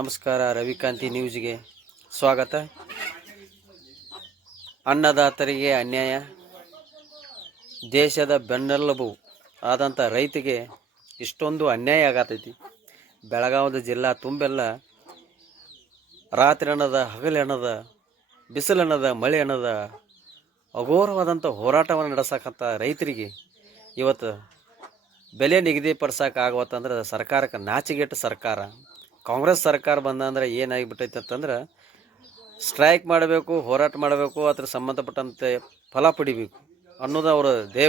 ನಮಸ್ಕಾರ. ರವಿಕಾಂತಿ ನ್ಯೂಸ್ಗೆ ಸ್ವಾಗತ. ಅನ್ನದಾತರಿಗೆ ಅನ್ಯಾಯ, ದೇಶದ ಬೆನ್ನೆಲುಬು ಆದಂಥ ರೈತಿಗೆ ಇಷ್ಟೊಂದು ಅನ್ಯಾಯ ಆಗತೈತಿ. ಬೆಳಗಾವಿ ಜಿಲ್ಲಾ ತುಂಬೆಲ್ಲ ರಾತ್ರಿ ಅನ್ನದ, ಹಗಲು ಅನ್ನದ, ಬಿಸಿಲು ಅನ್ನದ, ಮಳೆ ಅನ್ನದ ಅಘೋರವಾದಂಥ ಹೋರಾಟವನ್ನು ನಡೆಸಕ್ಕಂಥ ರೈತರಿಗೆ ಇವತ್ತು ಬೆಲೆ ನಿಗದಿಪಡಿಸೋಕ್ಕಾಗವತ್ತಂದ್ರೆ ಸರ್ಕಾರಕ್ಕೆ ನಾಚಿಗೆಟ್ಟು ಸರ್ಕಾರ. ಕಾಂಗ್ರೆಸ್ ಸರ್ಕಾರ ಬಂದಂದ್ರೆ ಏನಾಗಿಬಿಟ್ಟೈತೆ ಅಂತಂದ್ರೆ ಸ್ಟ್ರೈಕ್ ಮಾಡಬೇಕು, ಹೋರಾಟ ಮಾಡಬೇಕು, ಅದ್ರ ಸಂಬಂಧಪಟ್ಟಂತೆ ಫಲ ಪಡಿಬೇಕು ಅನ್ನೋದು ಅವರ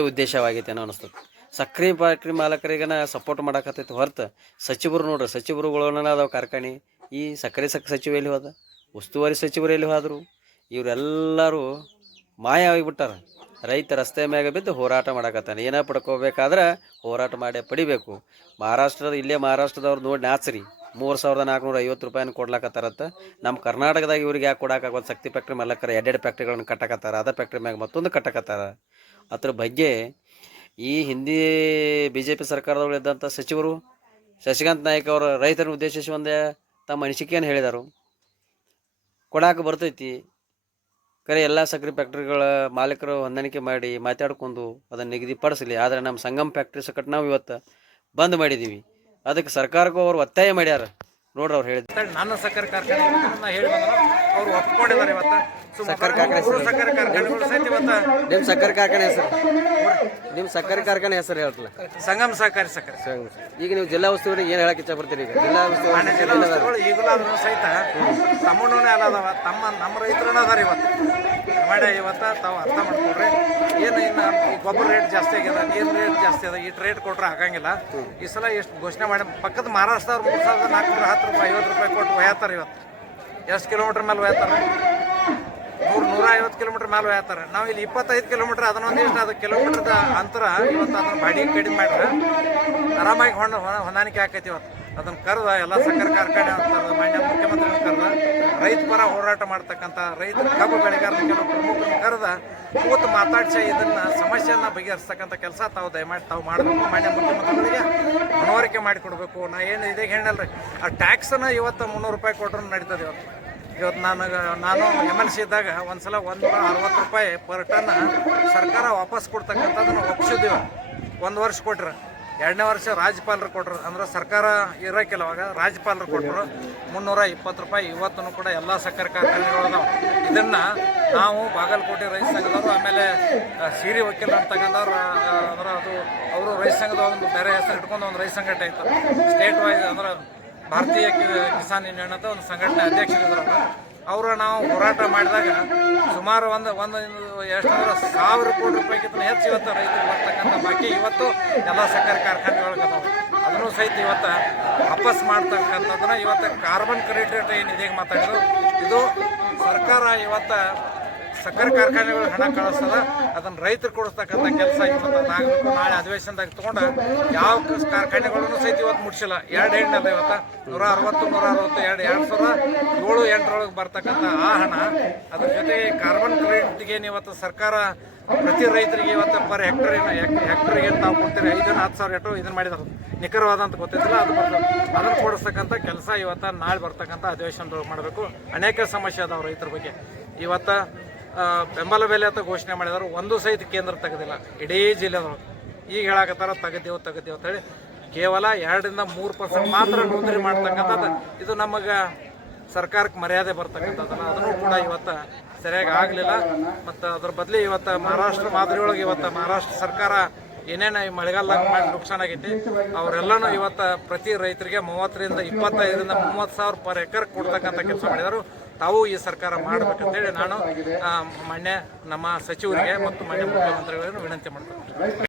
ಉದ್ದೇಶವಾಗೈತೆ ಅನ್ನೋ ಅನಿಸ್ತದೆ. ಸಕ್ರೆ ಫ್ಯಾಕ್ಟ್ರಿ ಮಾಲಕರಿಗನ ಸಪೋರ್ಟ್ ಮಾಡೋಕತ್ತೈತೆ ಹೊರತು ಸಚಿವರು ನೋಡ್ರಿ, ಸಚಿವರುಗಳನ್ನ ಅದಾವ ಕಾರ್ಖಾನೆ. ಈ ಸಕ್ಕರೆ ಸಚಿವ ಎಲ್ಲಿ ಹೋದ, ಉಸ್ತುವಾರಿ ಸಚಿವರು ಎಲ್ಲಿ ಹೋದರು? ಇವರೆಲ್ಲರೂ ಮಾಯ ಆಗಿಬಿಟ್ಟಾರ. ರೈತ ರಸ್ತೆ ಮ್ಯಾಗ ಬಿದ್ದು ಹೋರಾಟ ಮಾಡಕತ್ತಾನೆ. ಏನೋ ಪಡ್ಕೋಬೇಕಾದ್ರೆ ಹೋರಾಟ ಮಾಡೇ ಪಡಿಬೇಕು. ಇಲ್ಲೇ ಮಹಾರಾಷ್ಟ್ರದವ್ರು ನೋಡಿ ನಾಚ್ರಿ, 3,450 ರೂಪಾಯಿನ ಕೊಡ್ಲಾಕತ್ತಾರತ್ತ. ನಮ್ಮ ಕರ್ನಾಟಕದಾಗ ಇವ್ರಿಗೆ ಯಾಕೆ ಕೊಡೋಕ್ಕಾಗೋದು? ಶಕ್ತಿ ಫ್ಯಾಕ್ಟ್ರಿ ಮಾಲಕರ 2 ಫ್ಯಾಕ್ಟ್ರಿಗಳನ್ನ ಕಟ್ಟಕತ್ತಾರ, ಅದ ಫ್ಯಾಕ್ಟ್ರಿ ಮ್ಯಾಗ ಮತ್ತೊಂದು ಕಟ್ಟಕತ್ತಾರ. ಅದ್ರ ಬಗ್ಗೆ ಈ ಹಿಂದಿ BJP ಸರ್ಕಾರದವರು ಇದ್ದಂಥ ಸಚಿವರು ಶಶಿಕಾಂತ್ ನಾಯ್ಕ ಅವರು ರೈತರನ್ನು ಉದ್ದೇಶಿಸಿ ಒಂದೇ ತಮ್ಮ ಅನಿಸಿಕೆಯನ್ನು ಹೇಳಿದರು. ಕೊಡಾಕ ಬರ್ತೈತಿ, ಕರೆ ಎಲ್ಲ ಸಕ್ಕರೆ ಫ್ಯಾಕ್ಟ್ರಿಗಳ ಮಾಲೀಕರು ಹೊಂದಾಣಿಕೆ ಮಾಡಿ ಮಾತಾಡ್ಕೊಂಡು ಅದನ್ನು ನಿಗದಿಪಡಿಸಲಿ. ಆದರೆ ನಮ್ಮ ಸಂಗಮ್ ಫ್ಯಾಕ್ಟ್ರಿ ಸಕಟ್ ನಾವು ಇವತ್ತು ಬಂದ್ ಮಾಡಿದ್ದೀವಿ. ಅದಕ್ಕೆ ಸರ್ಕಾರಕ್ಕೂ ಅವರು ಒತ್ತಾಯ ಮಾಡ್ಯಾರ. ನೋಡ್ರಿ ಅವ್ರು ಹೇಳಿದ್ರು, ನನ್ನ ಸಕ್ಕರೆ ಕಾರ್ಖಾನೆ ಹೇಳಿ ಬಂದ್ರು, ಅವ್ರು ಒಪ್ಕೊಂಡಿದ್ದಾರೆ. ಇವತ್ತು ಸಕ್ಕರೆ ಕಾರ್ಖಾನೆ ಸಕ್ಕರೆ ಕಾರ್ಖಾನೆಗಳು ಸಹಿತ ಇವತ್ತು ನಿಮ್ಮ ಸಕ್ಕರೆ ಕಾರ್ಖಾನೆ ಹೆಸರು, ನಿಮ್ಮ ಸಕ್ಕರೆ ಕಾರ್ಖಾನೆ ಹೆಸರು ಹೇಳ್ತಲ್ಲ, ಸಂಗಮ್ ಸಹಕಾರಿ ಸಕ್ಕರೆ. ಈಗ ನೀವು ಜಿಲ್ಲಾ ಉಸ್ತುವಾರಿ ಏನು ಹೇಳಕ್ಕೆ ಇಷ್ಟ ಪಡ್ತೀರಿ? ಈಗ ಜಿಲ್ಲಾ ಉಸ್ತುವಾರಿ ಈಗಲೂ ಸಹಿತ ತಮ್ಮಣ್ಣನೇ ಅಲ್ಲದವ, ನಮ್ಮ ರೈತರನ್ನ ಅದಾರ. ಇವತ್ತು ತಾವು ಅರ್ಥ ಮಾಡ್ಕೊಡ್ರಿ. ಏನು ಇನ್ನು ಈ ಗೊಬ್ಬರ ರೇಟ್ ಜಾಸ್ತಿ ಆಗ್ಯದ, ನೀರು ರೇಟ್ ಜಾಸ್ತಿ ಅದ, ಇಟ್ಟು ರೇಟ್ ಕೊಟ್ರೆ ಆಗಂಗಿಲ್ಲ. ಈ ಸಲ ಎಷ್ಟು ಘೋಷಣೆ ಮಾಡಿ ಪಕ್ಕದ ಮಹಾರಾಷ್ಟ್ರದವ್ರು 3,410 ರೂಪಾಯಿ 50 ರೂಪಾಯಿ ಕೊಟ್ಟು ಒಯ್ಯಾತಾರೆ. ಇವತ್ತು ಎಷ್ಟು ಕಿಲೋಮೀಟ್ರ್ ಮೇಲೆ ಒಯ್ಯಾತಾರೆ? 150 ಕಿಲೋಮೀಟ್ರ್ ಮೇಲೆ ಒಯ್ಯಾತಾರೆ. ನಾವು ಇಲ್ಲಿ 25 ಕಿಲೋಮೀಟ್ರ್, ಅದನ್ನೊಂದು ಎಷ್ಟು ಅದು ಕಿಲೋಮೀಟ್ರದ ಅಂತರ ಇವತ್ತು ಅದನ್ನು ಬಾಡಿಗೆ ಕಡಿಮೆ ಮಾಡಿದ್ರೆ ಆರಾಮಾಗಿ ಹೊಂದಾಣಿಕೆ ಆಕೈತಿ. ಇವತ್ತು ಅದನ್ನು ಕರೆದ ಎಲ್ಲ ಸಕ್ಕರೆ ಕಾರ್ಖಾನೆ ಅಂತ ಮಾನ್ಯ ಮುಖ್ಯಮಂತ್ರಿಗಳು ಕರೆದ ರೈತ ಪರ ಹೋರಾಟ ಮಾಡ್ತಕ್ಕಂಥ ರೈತರ ಕಬ್ಬು ಬೆಳೆಗಾರನ ಕೆಲವು ಪ್ರಮುಖರನ್ನು ಕರೆದ ಕೂತು ಮಾತಾಡಿಸಿ ಇದನ್ನು ಸಮಸ್ಯೆಯನ್ನು ಬಗೆಹರಿಸ್ತಕ್ಕಂಥ ಕೆಲಸ ದಯಮಾಡಿ ತಾವು ಮಾಡಬೇಕು. ಮಾನ್ಯ ಮುಖ್ಯಮಂತ್ರಿಗಳಿಗೆ ಮನವರಿಕೆ ಮಾಡಿಕೊಡ್ಬೇಕು. ನಾ ಏನು ಇದೇ ಹೇಳಲ್ರಿ, ಆ ಟ್ಯಾಕ್ಸನ್ನು ಇವತ್ತು 300 ರೂಪಾಯಿ ಕೊಟ್ಟರು ನಡೀತದೆ. ಇವತ್ತು ನಾನು MLC ಇದ್ದಾಗ ಒಂದ್ಸಲ 160 ರೂಪಾಯಿ ಪರ್ ಟನ್ ಸರ್ಕಾರ ವಾಪಸ್ ಕೊಡ್ತಕ್ಕಂಥದ್ದನ್ನು ಒಪ್ಪಿಸಿದ್ದೀವಿ. 1 ವರ್ಷ ಕೊಟ್ರೆ, 2ನೇ ವರ್ಷ ರಾಜ್ಯಪಾಲರು ಕೊಟ್ಟರು. ಅಂದ್ರೆ ಸರ್ಕಾರ ಇರೋಕ್ಕಿಲ್ಲ, ಅವಾಗ ರಾಜ್ಯಪಾಲರು ಕೊಟ್ಟರು 320 ರೂಪಾಯಿ. ಇವತ್ತೂ ಕೂಡ ಎಲ್ಲ ಸಕ್ಕರೆ ಕಾರ್ಖಾನೆಗಳು ಅದಾವೆ. ಇದನ್ನು ನಾವು ಬಾಗಲಕೋಟೆ ರೈತ ಸಂಘದವರು, ಆಮೇಲೆ ಸಿರಿ ವಕೀಲರು ಅಂತಕ್ಕಂಥವ್ರು, ಅಂದ್ರೆ ಅದು ಅವರು ರೈತ ಸಂಘದ ಒಂದು ಬೇರೆ ಹೆಸರು ಇಟ್ಕೊಂಡು ಒಂದು ರೈತ ಸಂಘಟನೆ ಇತ್ತು, ಸ್ಟೇಟ್ ವೈಸ್, ಅಂದ್ರೆ ಭಾರತೀಯ ಕಿಸಾನ್ ಯೂನಿಯನ್ ಅಂತ ಒಂದು ಸಂಘಟನೆ ಅಧ್ಯಕ್ಷರಿದ್ರು. ಅವರು ನಾವು ಹೋರಾಟ ಮಾಡಿದಾಗ ಸುಮಾರು ಒಂದು ಎಷ್ಟಂದ್ರೆ 1,000 ಕೋಟಿ ರೂಪಾಯಿಗಿಂತ ಹೆಚ್ಚು ಇವತ್ತು ರೈತರು ಬರ್ತಕ್ಕಂಥ ಬಾಕಿ ಇವತ್ತು ಎಲ್ಲ ಸಕ್ಕರೆ ಕಾರ್ಖಾನೆಗಳಿಗೆ ಅದಾವೆ. ಅದನ್ನು ಸಹಿತ ಇವತ್ತು ವಾಪಸ್ ಮಾಡ್ತಕ್ಕಂಥದ್ದನ್ನ ಇವತ್ತು ಕಾರ್ಬನ್ ಕ್ರೆಡಿಟ್ ಏನಿದೆ ಮಾತಾಡಿದ್ರು, ಇದು ಸರ್ಕಾರ ಇವತ್ತು ಸಕ್ಕರೆ ಕಾರ್ಖಾನೆಗಳು ಹಣ ಕಳಿಸ್ತದ, ಅದನ್ನು ರೈತರು ಕೊಡಿಸ್ತಕ್ಕಂಥ ಕೆಲಸ ಇವತ್ತು ಆಗಬೇಕು. ನಾಳೆ ಅಧಿವೇಶನದಾಗ ತೊಗೊಂಡು ಯಾವ ಕಾರ್ಖಾನೆಗಳನ್ನು ಸಹಿತ ಇವತ್ತು ಮುಟ್ಸಿಲ್ಲ. 2 ಹೆಣ್ಣಲ್ಲ ಇವತ್ತು 160, 2007-8 ಬರ್ತಕ್ಕಂಥ ಆ ಹಣ, ಅದ್ರ ಜೊತೆಗೆ ಕಾರ್ಬನ್ ಕ್ರೆಡಿಟ್ಗೆ ಇವತ್ತು ಸರ್ಕಾರ ಪ್ರತಿ ರೈತರಿಗೆ ಇವತ್ತು ಪರ್ ಹೆಕ್ಟರಿಗೆ ತಾವು ಕೊಡ್ತೀರಿ 5,000-10,000 ಎಟ್ಟು ಇದನ್ನು ಮಾಡಿದಾರೆ. ನಿಖರವಾದಂತ ಗೊತ್ತಿದ್ದಿಲ್ಲ, ಅದು ಬರ್ತದೆ. ಅದನ್ನು ಕೊಡಿಸ್ತಕ್ಕಂಥ ಕೆಲಸ ಇವತ್ತು ನಾಳೆ ಬರ್ತಕ್ಕಂಥ ಅಧಿವೇಶನದೊಳಗೆ ಮಾಡಬೇಕು. ಅನೇಕ ಸಮಸ್ಯೆ ಅದಾವೆ ರೈತರ ಬಗ್ಗೆ. ಇವತ್ತು ಬೆಂಬಲ ಬೆಲೆ ಅಂತ ಘೋಷಣೆ ಮಾಡಿದ್ರು, ಒಂದು ಸಹಿತ ಕೇಂದ್ರ ತೆಗೆದಿಲ್ಲ ಇಡೀ ಜಿಲ್ಲೆದೊಳಗೆ. ಈಗ ಹೇಳಕತ್ತಾರ ತೆಗೆದೇವು ಅಂತೇಳಿ ಕೇವಲ 2-3% ಮಾತ್ರ ನೋಂದಣಿ ಮಾಡ್ತಕ್ಕಂಥದ್ದು. ಇದು ನಮಗೆ ಸರ್ಕಾರಕ್ಕೆ ಮರ್ಯಾದೆ ಬರ್ತಕ್ಕಂಥದ್ದಲ್ಲ, ಅದನ್ನು ಕೂಡ ಇವತ್ತು ಸರಿಯಾಗಿ ಆಗಲಿಲ್ಲ. ಮತ್ತು ಅದ್ರ ಬದಲಿ ಇವತ್ತು ಮಹಾರಾಷ್ಟ್ರ ಮಾದರಿಯೊಳಗೆ ಇವತ್ತು ಮಹಾರಾಷ್ಟ್ರ ಸರ್ಕಾರ ಏನೇನು ಈ ಮಳೆಗಾಲದಾಗ ಮಾಡಿ ನುಕ್ಸಾನ್ ಆಗೈತಿ ಅವರೆಲ್ಲನೂ ಇವತ್ತು ಪ್ರತಿ ರೈತರಿಗೆ 25,000-30,000 ಪರ್ ಎಕರ್ ಕೊಡ್ತಕ್ಕಂಥ ಕೆಲಸ ಮಾಡಿದರು. ತಾವು ಈ ಸರ್ಕಾರ ಮಾಡಬೇಕಂತೇಳಿ ನಾನು ಮಾನ್ಯ ನಮ್ಮ ಸಚಿವರಿಗೆ ಮತ್ತು ಮಾನ್ಯ ಮುಖ್ಯಮಂತ್ರಿಗಳನ್ನು ವಿನಂತಿ ಮಾಡ್ತೀನಿ.